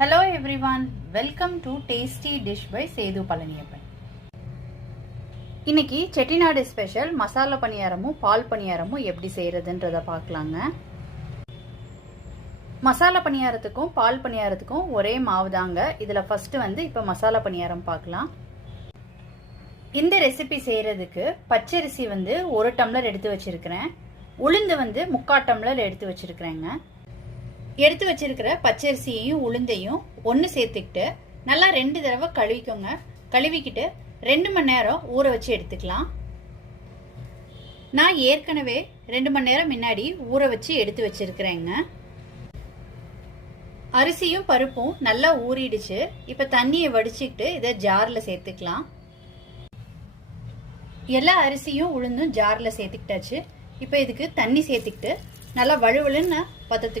Hello everyone, welcome to Tasty Dish by Setu Palaniappan. இன்னைக்கு Chettinad special masala பணியாரமும் பால் பணியாரமும் எப்படி செய்யறதுன்றத பார்க்கலாங்க. மசாலா பணியாரத்துக்கும் பால் பணியாரத்துக்கும் ஒரே மாவு தாங்க. இதுல ஃபர்ஸ்ட் இப்ப மசாலா பணியாரம் பார்க்கலாம். இந்த ரெசிபி செய்யறதுக்கு பச்சரிசி 1 டம்ளர் எடுத்து வச்சிருக்கிறேன். உளுந்து 3/4 டம்ளர் எடுத்து வச்சிருக்கிறேங்க. எடுத்து வச்சிருக்கிற பச்சரிசியையும் உளுந்தையும் ஒன்று சேர்த்துக்கிட்டு நல்லா 2 தடவை கழுவிக்கோங்க. கழுவிக்கிட்டு 2 மணி நேரம் ஊற வச்சு எடுத்துக்கலாம். நான் ஏற்கனவே 2 மணி நேரம் முன்னாடி ஊற வச்சு எடுத்து வச்சிருக்கிறேங்க. அரிசியும் பருப்பும் நல்லா ஊறிடுச்சு. இப்ப தண்ணியை வடிச்சுக்கிட்டு இதை ஜார்ல சேர்த்துக்கலாம். எல்லா அரிசியும் உளுந்தும் ஜார்ல சேர்த்துக்கிட்டாச்சு. இப்ப இதுக்கு தண்ணி சேர்த்துக்கிட்டு நல்லா வழுவழுன்னு பதத்துக்கு